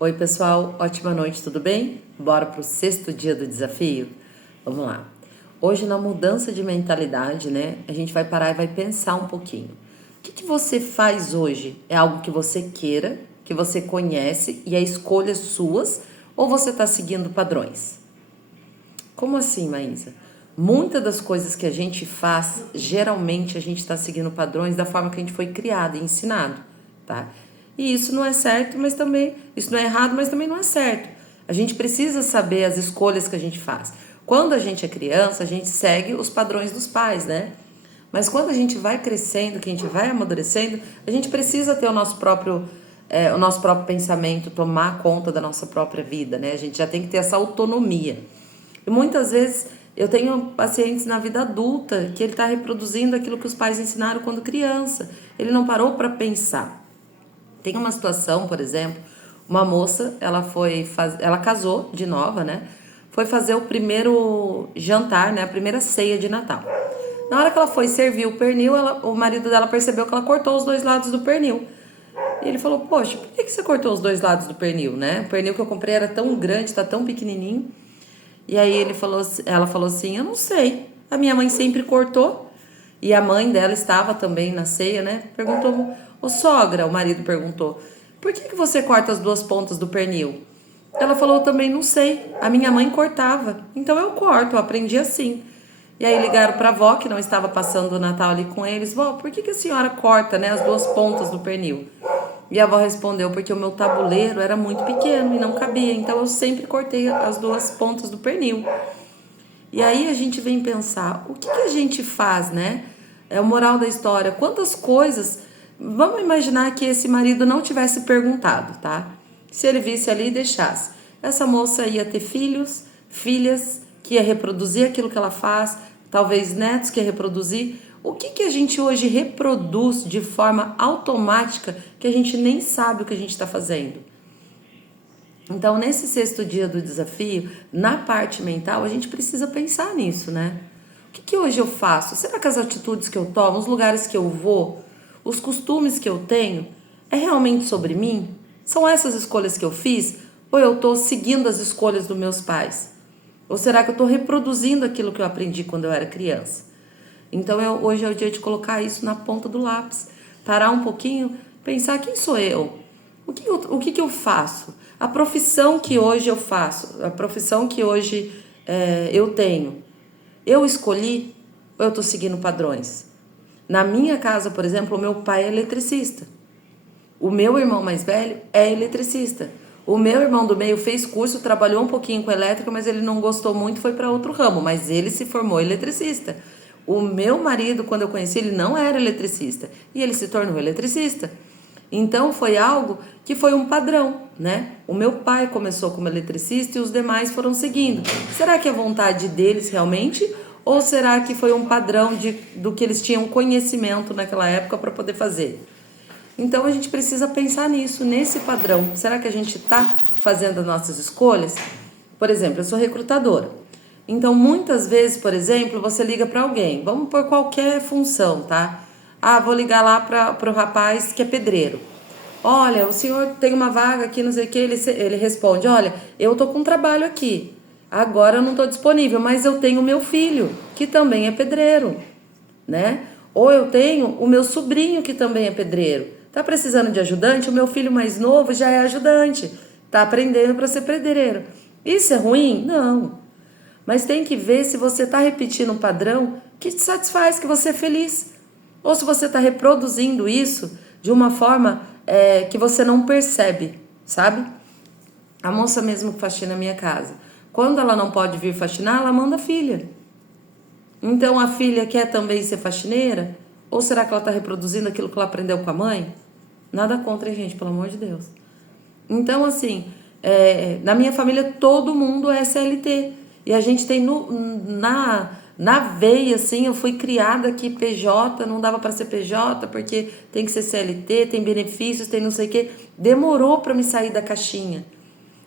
Oi pessoal, ótima noite, tudo bem? Bora pro sexto dia do desafio? Vamos lá. Hoje na mudança de mentalidade, né? A gente vai parar e vai pensar um pouquinho. O que você faz hoje? É algo que você queira, que você conhece e é escolhas suas? Ou você está seguindo padrões? Como assim, Maísa? Muitas das coisas que a gente faz, geralmente a gente está seguindo padrões da forma que a gente foi criado e ensinado, tá? E isso não é certo, mas também, isso não é errado, mas também não é certo. A gente precisa saber as escolhas que a gente faz. Quando a gente é criança, a gente segue os padrões dos pais, né? Mas quando a gente vai crescendo, que a gente vai amadurecendo, a gente precisa ter o nosso próprio pensamento, tomar conta da nossa própria vida, né? A gente já tem que ter essa autonomia. E muitas vezes eu tenho pacientes na vida adulta que ele está reproduzindo aquilo que os pais ensinaram quando criança. Ele não parou para pensar. Tem uma situação, por exemplo, uma moça, ela casou de nova, né? Foi fazer o primeiro jantar, né? A primeira ceia de Natal. Na hora que ela foi servir o pernil, o marido dela percebeu que ela cortou os dois lados do pernil. E ele falou: poxa, por que você cortou os dois lados do pernil, né? O pernil que eu comprei era tão grande, tá tão pequenininho. E aí ela falou assim: eu não sei. A minha mãe sempre cortou. E a mãe dela estava também na ceia, né? Perguntou: ô sogra, o marido perguntou, por que você corta as duas pontas do pernil? Ela falou: também não sei. A minha mãe cortava. Então eu corto, eu aprendi assim. E aí ligaram para a avó, que não estava passando o Natal ali com eles: vó, por que a senhora corta, né, as duas pontas do pernil? E a avó respondeu: porque o meu tabuleiro era muito pequeno e não cabia, então eu sempre cortei as duas pontas do pernil. E aí a gente vem pensar, o que a gente faz, né? É o moral da história. Quantas coisas... Vamos imaginar que esse marido não tivesse perguntado, tá? Se ele visse ali e deixasse. Essa moça ia ter filhos, filhas, que ia reproduzir aquilo que ela faz, talvez netos que ia reproduzir. O que a gente hoje reproduz de forma automática que a gente nem sabe o que a gente está fazendo? Então, nesse sexto dia do desafio, na parte mental, a gente precisa pensar nisso, né? O que hoje eu faço? Será que as atitudes que eu tomo, os lugares que eu vou, os costumes que eu tenho, é realmente sobre mim? São essas escolhas que eu fiz? Ou eu estou seguindo as escolhas dos meus pais? Ou será que eu estou reproduzindo aquilo que eu aprendi quando eu era criança? Então, hoje é o dia de colocar isso na ponta do lápis. Parar um pouquinho, pensar: quem sou eu? O que eu faço? A profissão que hoje eu faço, a profissão que hoje eu tenho, eu escolhi ou eu estou seguindo padrões? Na minha casa, por exemplo, o meu pai é eletricista. O meu irmão mais velho é eletricista. O meu irmão do meio fez curso, trabalhou um pouquinho com elétrica, mas ele não gostou muito, foi para outro ramo, mas ele se formou eletricista. O meu marido, quando eu conheci, ele não era eletricista e ele se tornou eletricista. Então foi algo que foi um padrão, né? O meu pai começou como eletricista e os demais foram seguindo. Será que é vontade deles realmente? Ou será que foi um padrão do que eles tinham conhecimento naquela época para poder fazer? Então a gente precisa pensar nisso, nesse padrão. Será que a gente está fazendo as nossas escolhas? Por exemplo, eu sou recrutadora. Então muitas vezes, por exemplo, você liga para alguém, vamos por qualquer função, tá? Ah, vou ligar lá para o rapaz que é pedreiro. Olha, o senhor tem uma vaga aqui, não sei o que, ele responde: olha, eu tô com um trabalho aqui, agora eu não tô disponível, mas eu tenho meu filho, que também é pedreiro, né? Ou eu tenho o meu sobrinho, que também é pedreiro. Tá precisando de ajudante? O meu filho mais novo já é ajudante, tá aprendendo para ser pedreiro. Isso é ruim? Não. Mas tem que ver se você está repetindo um padrão que te satisfaz, que você é feliz. Ou se você está reproduzindo isso de uma forma que você não percebe, sabe? A moça mesmo que faxina a minha casa, quando ela não pode vir faxinar, ela manda a filha. Então a filha quer também ser faxineira? Ou será que ela está reproduzindo aquilo que ela aprendeu com a mãe? Nada contra, hein, gente, pelo amor de Deus. Então, assim, na minha família todo mundo é CLT. E a gente tem na veia, assim, eu fui criada aqui PJ, não dava para ser PJ, porque tem que ser CLT, tem benefícios, tem não sei o quê. Demorou para me sair da caixinha.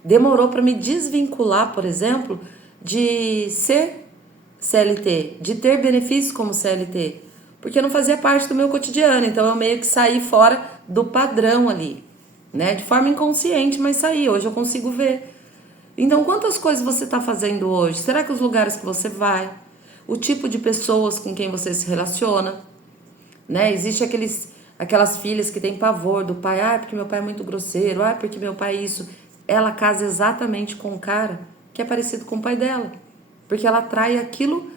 Demorou para me desvincular, por exemplo, de ser CLT, de ter benefícios como CLT. Porque não fazia parte do meu cotidiano, então eu meio que saí fora do padrão ali. né? De forma inconsciente, mas saía. Hoje eu consigo ver. Então, quantas coisas você está fazendo hoje? Será que os lugares que você vai, o tipo de pessoas com quem você se relaciona, né? Existe aquelas filhas que têm pavor do pai, porque meu pai é muito grosseiro, porque meu pai é isso. Ela casa exatamente com um cara que é parecido com o pai dela, porque ela atrai aquilo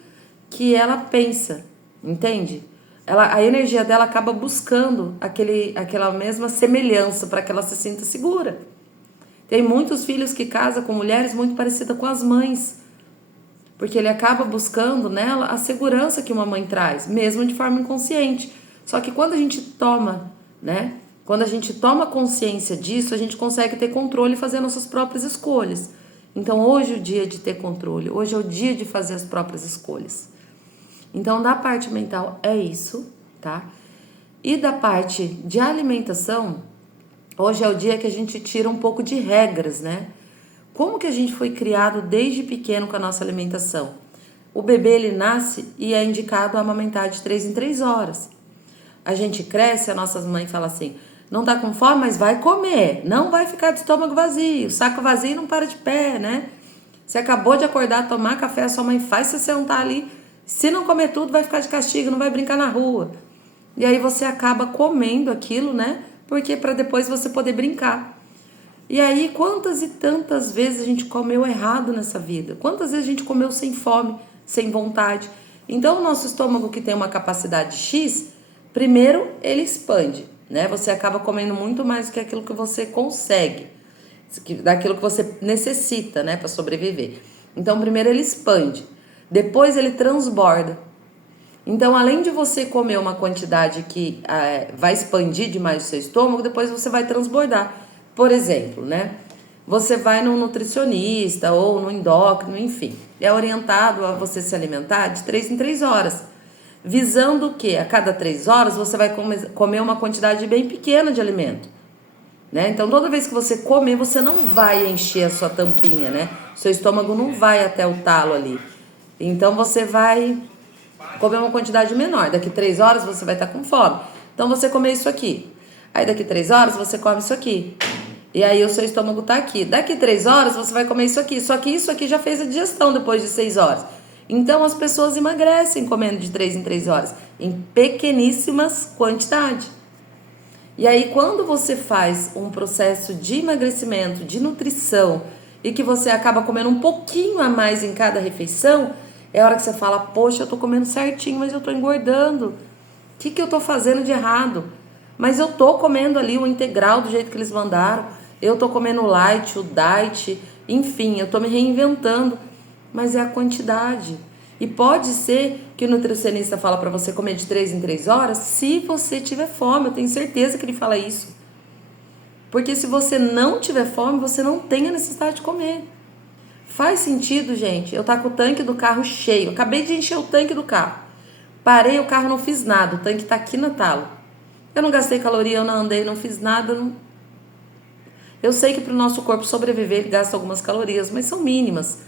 que ela pensa, entende? A energia dela acaba buscando aquela mesma semelhança para que ela se sinta segura. Tem muitos filhos que casam com mulheres muito parecidas com as mães, porque ele acaba buscando nela a segurança que uma mãe traz, mesmo de forma inconsciente. Só que quando a gente toma, né? Quando a gente toma consciência disso, a gente consegue ter controle e fazer nossas próprias escolhas. Então hoje é o dia de ter controle, hoje é o dia de fazer as próprias escolhas. Então da parte mental é isso, tá? E da parte de alimentação, hoje é o dia que a gente tira um pouco de regras, né? Como que a gente foi criado desde pequeno com a nossa alimentação? O bebê, ele nasce e é indicado a amamentar de 3 em 3 horas. A gente cresce, a nossas mães falam assim, não tá com fome, mas vai comer, não vai ficar de estômago vazio, saco vazio não para de pé, né? Você acabou de acordar, tomar café, a sua mãe faz você sentar ali, se não comer tudo vai ficar de castigo, não vai brincar na rua. E aí você acaba comendo aquilo, né? Porque para depois você poder brincar. E aí, quantas e tantas vezes a gente comeu errado nessa vida? Quantas vezes a gente comeu sem fome, sem vontade? Então, o nosso estômago, que tem uma capacidade X, primeiro ele expande, né? Você acaba comendo muito mais do que aquilo que você consegue, daquilo que você necessita, né, para sobreviver. Então, primeiro ele expande, depois ele transborda. Então, além de você comer uma quantidade que vai expandir demais o seu estômago, depois você vai transbordar. Por exemplo, né? Você vai no nutricionista ou no endócrino, enfim. É orientado a você se alimentar de 3 em 3 horas. Visando que a cada 3 horas você vai comer uma quantidade bem pequena de alimento, né? Então, toda vez que você comer, você não vai encher a sua tampinha, né? Seu estômago não vai até o talo ali. Então, você vai comer uma quantidade menor. Daqui 3 horas você vai estar com fome. Então, você come isso aqui. Aí, daqui 3 horas você come isso aqui. E aí, o seu estômago tá aqui. Daqui 3 horas você vai comer isso aqui. Só que isso aqui já fez a digestão depois de 6 horas. Então, as pessoas emagrecem comendo de 3 em 3 horas. Em pequeníssimas quantidades. E aí, quando você faz um processo de emagrecimento, de nutrição, e que você acaba comendo um pouquinho a mais em cada refeição, é a hora que você fala, poxa, eu tô comendo certinho, mas eu tô engordando. O que eu tô fazendo de errado? Mas eu tô comendo ali o integral do jeito que eles mandaram. Eu tô comendo o light, o diet, enfim, eu tô me reinventando. Mas é a quantidade. E pode ser que o nutricionista fala para você comer de 3 em 3 horas se você tiver fome. Eu tenho certeza que ele fala isso. Porque se você não tiver fome, você não tem a necessidade de comer. Faz sentido, gente? Eu tá com o tanque do carro cheio. Eu acabei de encher o tanque do carro. Parei o carro, não fiz nada. O tanque tá aqui no talo. Eu não gastei caloria, eu não andei, não fiz nada. Não... Eu sei que para o nosso corpo sobreviver, ele gasta algumas calorias, mas são mínimas,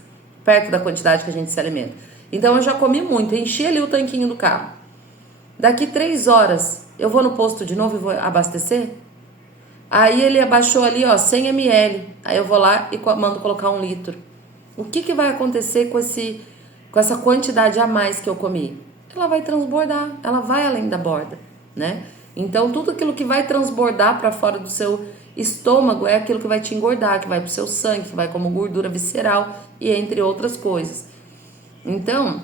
perto da quantidade que a gente se alimenta. Então eu já comi muito, enchi ali o tanquinho do carro. Daqui 3 horas, eu vou no posto de novo e vou abastecer? Aí ele abaixou ali, 100 ml. Aí eu vou lá e mando colocar 1 litro. O que vai acontecer com essa quantidade a mais que eu comi? Ela vai transbordar, ela vai além da borda, né? Então, tudo aquilo que vai transbordar para fora do seu estômago é aquilo que vai te engordar, que vai para o seu sangue, que vai como gordura visceral e entre outras coisas. Então,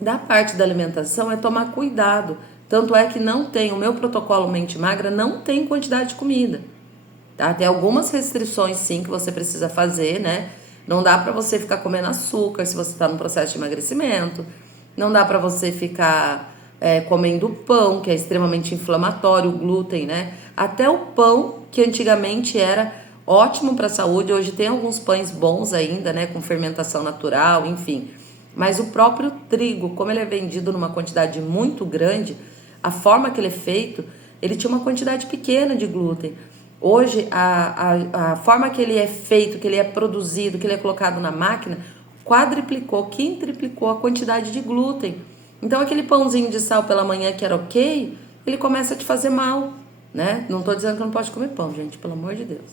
da parte da alimentação é tomar cuidado. Tanto é que não tem, o meu protocolo Mente Magra não tem quantidade de comida. Tá? Tem algumas restrições sim que você precisa fazer, né? Não dá para você ficar comendo açúcar se você está no processo de emagrecimento. Não dá para você ficar comendo pão, que é extremamente inflamatório, o glúten, né? Até o pão, que antigamente era ótimo para a saúde, hoje tem alguns pães bons ainda, né? Com fermentação natural, enfim. Mas o próprio trigo, como ele é vendido numa quantidade muito grande, a forma que ele é feito, ele tinha uma quantidade pequena de glúten. Hoje, a forma que ele é feito, que ele é produzido, que ele é colocado na máquina, quadriplicou, quintriplicou a quantidade de glúten. Então, aquele pãozinho de sal pela manhã que era ok, ele começa a te fazer mal, né? Não tô dizendo que não pode comer pão, gente, pelo amor de Deus.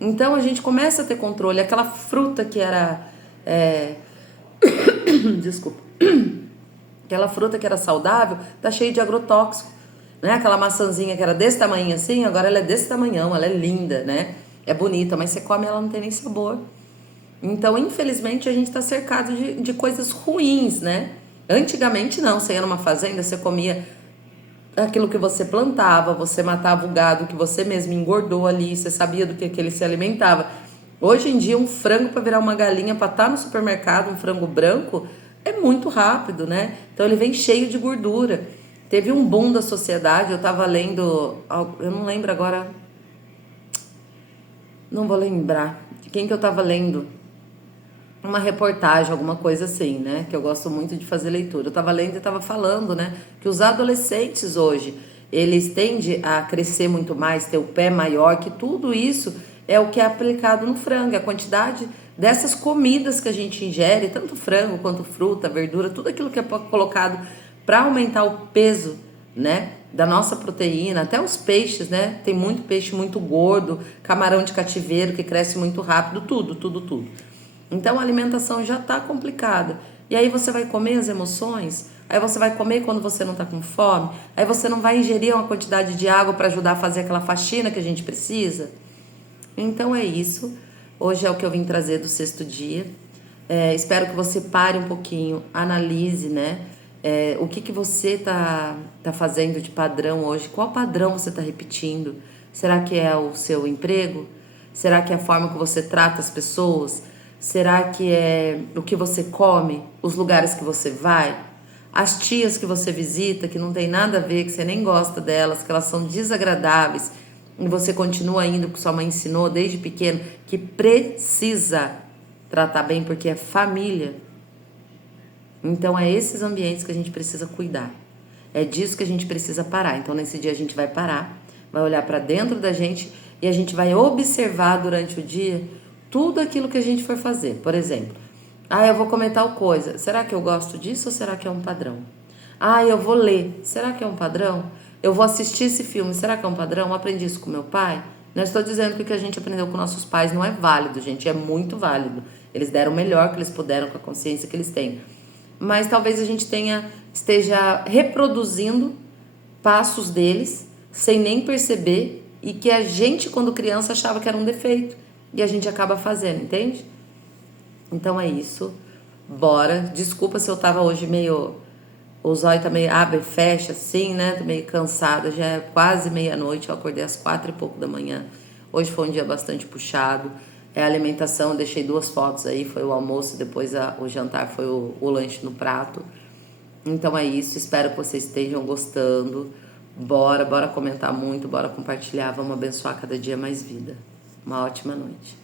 Então a gente começa a ter controle. Aquela fruta que era... Desculpa. Aquela fruta que era saudável tá cheia de agrotóxico, né? Aquela maçãzinha que era desse tamanho assim, agora ela é desse tamanhão, ela é linda, né? É bonita, mas você come ela não tem nem sabor. Então, infelizmente, a gente está cercado de coisas ruins, né? Antigamente não, você ia numa fazenda, você comia aquilo que você plantava, você matava o gado que você mesmo engordou ali, você sabia do que ele se alimentava. Hoje em dia, um frango para virar uma galinha, para estar no supermercado, um frango branco, é muito rápido, né? Então ele vem cheio de gordura. Teve um boom da sociedade, eu tava lendo, eu não lembro agora, não vou lembrar de quem que eu tava lendo, uma reportagem, alguma coisa assim, né? Que eu gosto muito de fazer leitura. Eu tava lendo e tava falando, né? Que os adolescentes hoje, eles tendem a crescer muito mais, ter o pé maior, que tudo isso é o que é aplicado no frango. A quantidade dessas comidas que a gente ingere, tanto frango quanto fruta, verdura, tudo aquilo que é colocado para aumentar o peso, né? Da nossa proteína, até os peixes, né? Tem muito peixe muito gordo, camarão de cativeiro que cresce muito rápido, tudo. Então a alimentação já está complicada. E aí você vai comer as emoções, aí você vai comer quando você não está com fome, aí você não vai ingerir uma quantidade de água para ajudar a fazer aquela faxina que a gente precisa. Então é isso. Hoje é o que eu vim trazer do sexto dia. Espero que você pare um pouquinho, analise, né? O que você tá fazendo de padrão hoje? Qual padrão você está repetindo? Será que é o seu emprego? Será que é a forma que você trata as pessoas? Será que é o que você come? Os lugares que você vai? As tias que você visita, que não tem nada a ver, que você nem gosta delas, que elas são desagradáveis, e você continua indo, porque sua mãe ensinou desde pequeno, que precisa tratar bem, porque é família. Então é esses ambientes que a gente precisa cuidar. É disso que a gente precisa parar. Então nesse dia a gente vai parar, vai olhar para dentro da gente e a gente vai observar durante o dia tudo aquilo que a gente for fazer. Por exemplo, eu vou comer tal coisa. Será que eu gosto disso ou será que é um padrão? Eu vou ler. Será que é um padrão? Eu vou assistir esse filme. Será que é um padrão? Eu aprendi isso com meu pai? Não estou dizendo que o que a gente aprendeu com nossos pais não é válido, gente. É muito válido. Eles deram o melhor que eles puderam com a consciência que eles têm. Mas talvez a gente esteja reproduzindo passos deles sem nem perceber e que a gente, quando criança, achava que era um defeito. E a gente acaba fazendo, entende? Então é isso. Bora. Desculpa se eu tava hoje meio... O zóio tá meio abre e fecha assim, né? Tô meio cansada. Já é quase meia-noite. Eu acordei às 4h pouco da manhã. Hoje foi um dia bastante puxado. A alimentação, eu deixei 2 fotos aí. Foi o almoço, depois o jantar foi o lanche no prato. Então é isso. Espero que vocês estejam gostando. Bora comentar muito. Bora compartilhar. Vamos abençoar cada dia mais vida. Uma ótima noite.